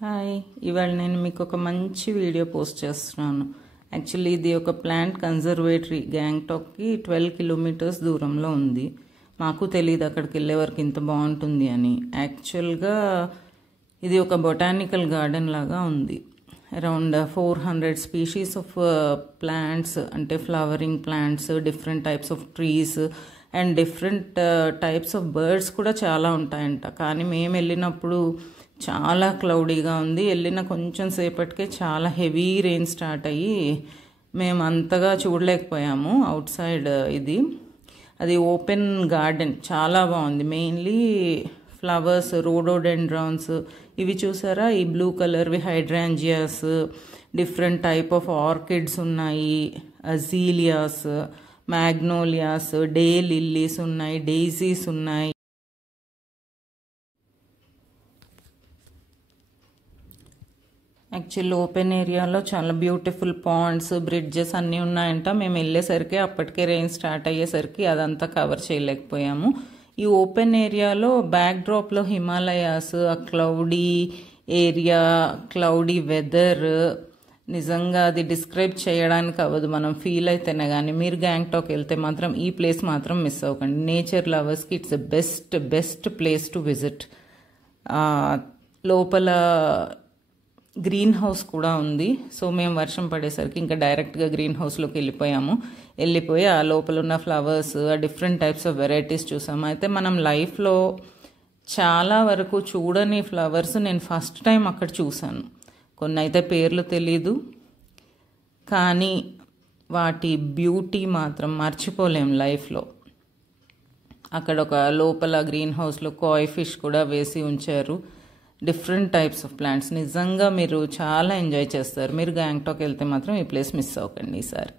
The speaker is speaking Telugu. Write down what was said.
హాయ్, ఇవాళ నేను మీకు ఒక మంచి వీడియో పోస్ట్ చేస్తున్నాను. యాక్చువల్లీ ఇది ఒక ప్లాంట్ కన్జర్వేటరీ గ్యాంగ్టాక్కి 12 కిలోమీటర్స్ దూరంలో ఉంది. మాకు తెలియదు అక్కడికి వెళ్ళే వరకు ఇంత బాగుంటుంది అని. యాక్చువల్గా ఇది ఒక బొటానికల్ గార్డెన్ లాగా ఉంది. అరౌండ్ 400 స్పీషీస్ ఆఫ్ ప్లాంట్స్, అంటే flowering plants, different types of trees and different types of birds కూడా చాలా ఉంటాయంట. కానీ మేము వెళ్ళినప్పుడు చాలా క్లౌడీగా ఉంది. వెళ్ళిన కొంచెం సేపటికే చాలా హెవీ రెయిన్ స్టార్ట్ అయ్యి మేము అంతగా చూడలేకపోయాము అవుట్ సైడ్. అది ఓపెన్ గార్డెన్, చాలా బాగుంది. మెయిన్లీ ఫ్లవర్స్, రోడోడెండ్రాన్స్, ఇవి చూసారా, ఈ బ్లూ కలర్వి hydrangeas, different type of orchids ఉన్నాయి, అజీలియాస్, మ్యాగ్నోలియాస్, డే లిల్లీస్ ఉన్నాయి, డైజీస్ ఉన్నాయి. యాక్చువల్లీ ఓపెన్ ఏరియాలో చాలా బ్యూటిఫుల్ పాండ్స్, బ్రిడ్జెస్ అన్నీ ఉన్నాయంట. మేము వెళ్ళేసరికి అప్పటికే రెయిన్ స్టార్ట్ అయ్యేసరికి అదంతా కవర్ చేయలేకపోయాము. ఈ ఓపెన్ ఏరియాలో బ్యాక్ డ్రాప్లో హిమాలయాస్, ఆ క్లౌడీ ఏరియా, క్లౌడీ వెదర్, నిజంగా అది డిస్క్రైబ్ చేయడానికి అవ్వదు. మనం ఫీల్ అయితేనే కానీ. మీరు గ్యాంగ్టాక్ వెళ్తే మాత్రం ఈ ప్లేస్ మాత్రం మిస్ అవ్వకండి. నేచర్ లవర్స్కి it's best place to visit. లోపల గ్రీన్ హౌస్ కూడా ఉంది. సో మేము వర్షం పడేసరికి ఇంకా డైరెక్ట్గా గ్రీన్ హౌస్లోకి వెళ్ళిపోయి ఆ లోపల ఉన్న ఫ్లవర్స్, ఆ డిఫరెంట్ టైప్స్ ఆఫ్ వెరైటీస్ చూసాము. అయితే మనం లైఫ్లో చాలా వరకు చూడని ఫ్లవర్స్ నేను ఫస్ట్ టైం అక్కడ చూశాను. కొన్ని అయితే పేర్లు తెలీదు, కానీ వాటి బ్యూటీ మాత్రం మర్చిపోలేం లైఫ్లో. అక్కడ ఒక లోపల గ్రీన్ హౌస్లో కాయ్ ఫిష్ కూడా వేసి ఉంచారు. Different types of plants. నిజంగా మీరు చాలా ఎంజాయ్ చేస్తారు. మీరు గ్యాంగ్టాక్ వెళ్తే మాత్రం ఈ ప్లేస్ మిస్ అవ్వకండి ఈసారి.